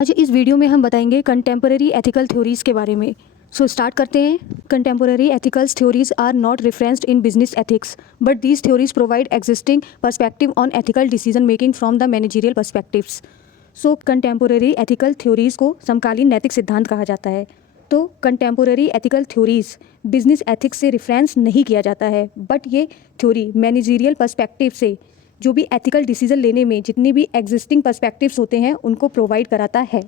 आज इस वीडियो में हम बताएंगे कंटेम्पररी एथिकल थ्योरीज़ के बारे में। स्टार्ट करते हैं। Contemporary ethicals theories are not referenced in business ethics, but these theories provide existing perspective on ethical decision making from the managerial perspectives. Contemporary ethical theories को समकालीन नैतिक सिद्धांत कहा जाता है। तो contemporary ethical theories business ethics से reference नहीं किया जाता है, बट ये थ्योरी मैनेजरियल पर्सपेक्टिव से जो भी एथिकल डिसीजन लेने में जितनी भी एग्जिस्टिंग पर्सपेक्टिव्स होते हैं उनको प्रोवाइड कराता है।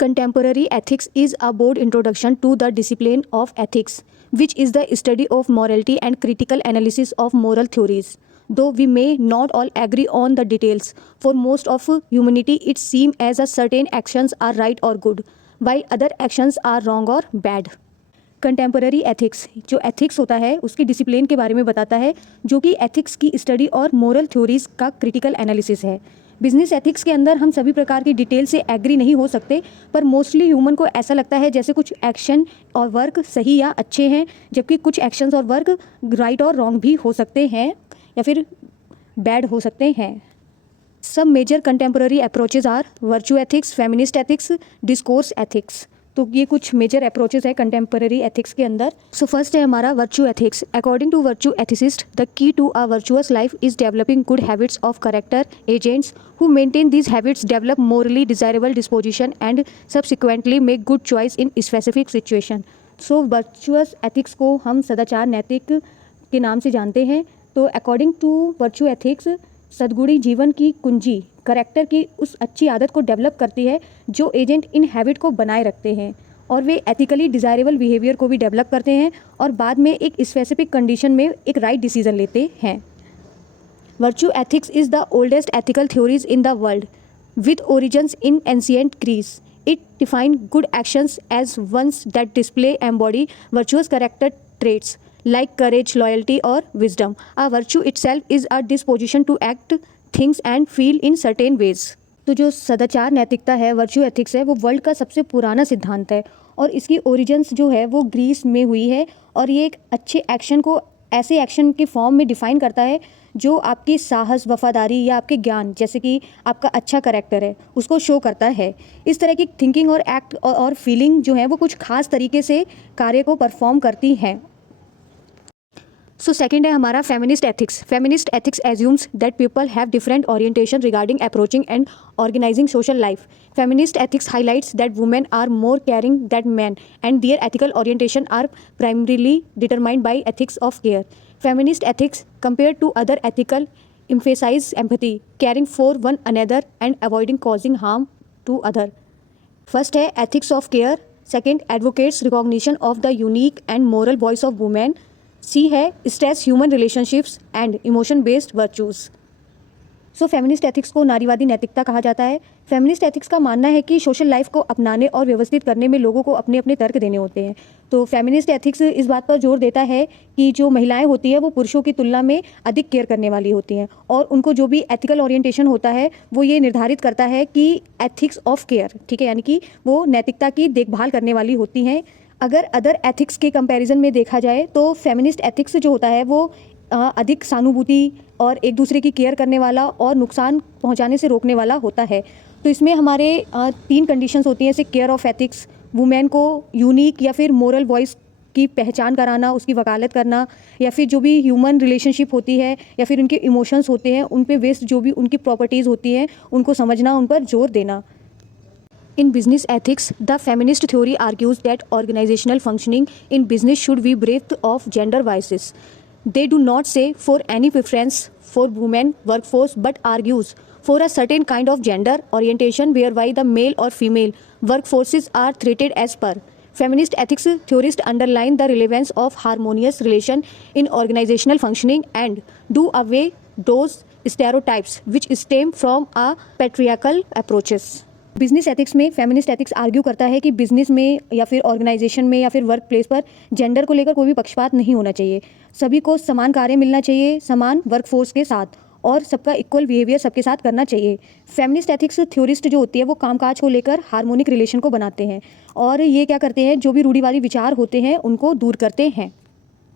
Contemporary ethics is a broad introduction to the discipline of ethics, which is the study of morality and critical analysis of moral theories. Though we may not all agree on the details, for most of humanity it seems as a certain actions are right or good, while other actions are wrong or bad. Contemporary ethics जो ethics होता है उसकी discipline के बारे में बताता है, जो कि एथिक्स की स्टडी और मोरल थ्योरीज का क्रिटिकल एनालिसिस है। बिजनेस एथिक्स के अंदर हम सभी प्रकार की डिटेल से एग्री नहीं हो सकते, पर मोस्टली ह्यूमन को ऐसा लगता है जैसे कुछ एक्शन और वर्क सही या अच्छे हैं, जबकि कुछ एक्शंस और वर्क राइट और रॉन्ग भी हो सकते हैं या फिर बैड हो सकते हैं। सब major contemporary approaches are virtue ethics, feminist ethics, discourse ethics. तो ये कुछ मेजर अप्रोचेज है कंटेम्पररी एथिक्स के अंदर। फर्स्ट है हमारा virtue ethics. According to virtue ethicist, the key to a virtuous life is developing good habits of character agents who maintain these habits develop morally desirable disposition and subsequently make good choice in specific situation. So virtuous ethics को हम सदाचार नैतिक के नाम से जानते हैं। तो अकॉर्डिंग टू वर्चू एथिक्स, सद्गुणी जीवन की कुंजी करेक्टर की उस अच्छी आदत को डेवलप करती है जो एजेंट इन हैबिट को बनाए रखते हैं, और वे एथिकली डिज़ायरेबल बिहेवियर को भी डेवलप करते हैं और बाद में एक स्पेसिफिक कंडीशन में एक राइट डिसीजन लेते हैं। Virtue ethics is the oldest ethical theories in the world, with origins in ancient Greece. It defined good actions as ones that display embody virtuous character traits like courage, loyalty, or wisdom. A virtue itself is a disposition to act things and feel in certain ways. तो जो सदाचार नैतिकता है, virtue ethics है, वो world का सबसे पुराना सिद्धांत है और इसकी ओरिजिन्स जो है वो ग्रीस में हुई है, और ये एक अच्छे एक्शन को ऐसे एक्शन के फॉर्म में डिफ़ाइन करता है जो आपकी साहस, वफादारी या आपके ज्ञान, जैसे कि आपका अच्छा करेक्टर है, उसको शो करता है। इस तरह की थिंकिंग और एक्ट और फीलिंग जो है वो कुछ खास तरीके से कार्य को परफॉर्म करती हैं। सेकेंड है हमारा feminist ethics. Feminist ethics assumes that people have different orientation regarding approaching and organising social life. Feminist ethics highlights that women are more caring than men and their ethical orientation are primarily determined by ethics of care. Feminist ethics, compared to other ethical, emphasize empathy, caring for one another and avoiding causing harm to other. First है ethics of care. Second, advocates recognition of the unique and moral voice of women. C है stress human relationships and emotion based virtues. Feminist ethics को नारीवादी नैतिकता कहा जाता है। Feminist ethics का मानना है कि सोशल लाइफ को अपनाने और व्यवस्थित करने में लोगों को अपने अपने तर्क देने होते हैं। तो फेमिनिस्ट एथिक्स इस बात पर जोर देता है कि जो महिलाएं होती हैं वो पुरुषों की तुलना में अधिक केयर करने वाली होती हैं, और उनको जो भी एथिकल ओरिएंटेशन होता है वो ये निर्धारित करता है कि एथिक्स ऑफ केयर, ठीक है, यानी कि वो नैतिकता की देखभाल करने वाली होती हैं। अगर अदर एथिक्स के कंपैरिजन में देखा जाए तो फेमिनिस्ट एथिक्स जो होता है वो अधिक सहानुभूति और एक दूसरे की केयर करने वाला और नुकसान पहुंचाने से रोकने वाला होता है। तो इसमें हमारे 3 कंडीशंस होती हैं, जैसे केयर ऑफ एथिक्स, वुमेन को यूनिक या फिर मोरल वॉइस की पहचान कराना, उसकी वकालत करना, या फिर जो भी ह्यूमन रिलेशनशिप होती है या फिर उनके इमोशंस होते हैं उन पे बेस्ड जो भी उनकी प्रॉपर्टीज़ होती हैं उनको समझना, उन पर जोर देना। In business ethics, the feminist theory argues that organizational functioning in business should be bereft of gender biases. They do not say for any preference for women workforce, but argues for a certain kind of gender orientation whereby the male or female workforces are treated as per. Feminist ethics theorists underline the relevance of harmonious relation in organizational functioning and do away those stereotypes which stem from a patriarchal approaches. Business ethics में feminist ethics argue करता है कि business में या फिर organisation में या फिर वर्क प्लेस पर जेंडर को लेकर कोई भी पक्षपात नहीं होना चाहिए। सभी को समान कार्य मिलना चाहिए समान वर्कफोर्स के साथ, और सबका इक्वल बिहेवियर सबके साथ करना चाहिए। फेमिनिस्ट एथिक्स थ्योरिस्ट जो होती है वो कामकाज को लेकर हार्मोनिक रिलेशन को बनाते हैं, और ये क्या करते हैं, जो भी रूढ़िवादी विचार होते हैं उनको दूर करते हैं।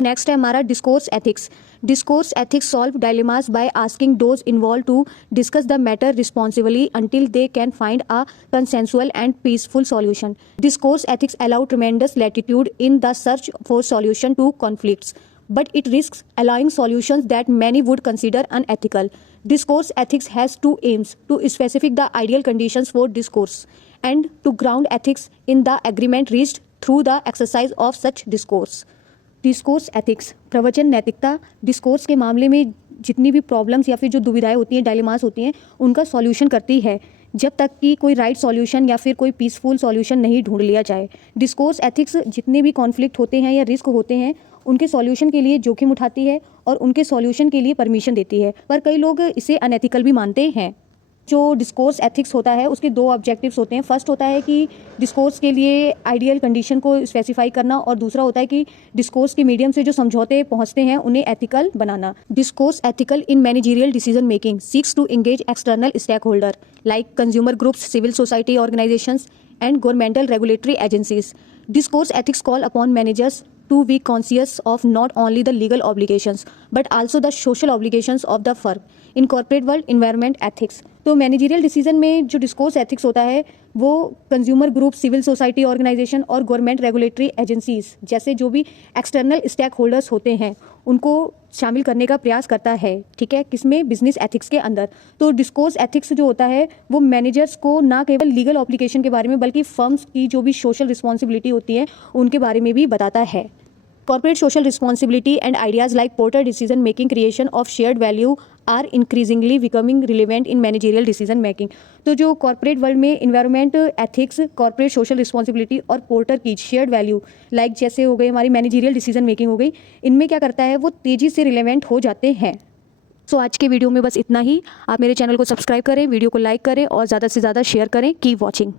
नेक्स्ट है हमारा discourse ethics. Discourse ethics solve dilemmas by asking those involve to discuss the matter responsibly until they can find a consensual and peaceful solution. Discourse ethics allow tremendous latitude in the search for solution to conflicts, but it risks allowing solutions that many would consider unethical. Discourse ethics has two aims: to specify the ideal conditions for discourse and to ground ethics in the agreement reached through the exercise of such discourse. Discourse ethics प्रवचन नैतिकता discourse के मामले में जितनी भी problems या फिर जो दुविधाएं होती हैं, डायलेमास होती हैं, उनका सॉल्यूशन करती है जब तक कि कोई राइट सॉल्यूशन या फिर कोई पीसफुल सॉल्यूशन नहीं ढूंढ लिया जाए। डिस्कोर्स एथिक्स जितने भी कॉन्फ्लिक्ट होते हैं या रिस्क होते हैं उनके सॉल्यूशन के लिए जोखिम उठाती है और उनके सॉल्यूशन के लिए परमिशन देती है, पर कई लोग इसे अनएथिकल भी मानते हैं। जो डिस्कोर्स एथिक्स होता है उसके दो ऑब्जेक्टिव्स होते हैं। फर्स्ट होता है कि डिस्कोर्स के लिए आइडियल कंडीशन को स्पेसिफाई करना और दूसरा होता है कि डिस्कोर्स के मीडियम से जो समझौते पहुंचते हैं उन्हें एथिकल बनाना। Discourse ethical in managerial decision making seeks to engage external stakeholder like consumer groups, civil society organisations and governmental regulatory agencies. Discourse ethics call upon managers to be conscious of not only the legal obligations but also the social obligations of the firm in corporate world environment ethics. तो managerial decision में जो discourse ethics होता है वो consumer group, civil society organisation और government regulatory agencies जैसे जो भी एक्सटर्नल स्टेक होल्डर्स होते हैं उनको शामिल करने का प्रयास करता है। ठीक है, किसमें? बिजनेस एथिक्स के अंदर। तो डिस्कोर्स एथिक्स जो होता है वो मैनेजर्स को ना केवल लीगल ऑब्लिगेशन के बारे में बल्कि फर्म्स की जो भी सोशल रिस्पॉन्सिबिलिटी होती है उनके बारे में भी बताता है। Corporate social responsibility and ideas like porter decision making, creation of shared value are increasingly becoming relevant in managerial decision making. तो जो कॉर्पोरेट वर्ल्ड में environment ethics, corporate social responsibility और पोर्टर की शेयर्ड वैल्यू लाइक जैसे हो गई हमारी managerial decision making हो गई, इनमें क्या करता है वो तेज़ी से रिलेवेंट हो जाते हैं। सो आज के वीडियो में बस इतना ही। आप मेरे चैनल को सब्सक्राइब करें, वीडियो को लाइक करें और ज़्यादा से ज़्यादा शेयर करें। Keep watching.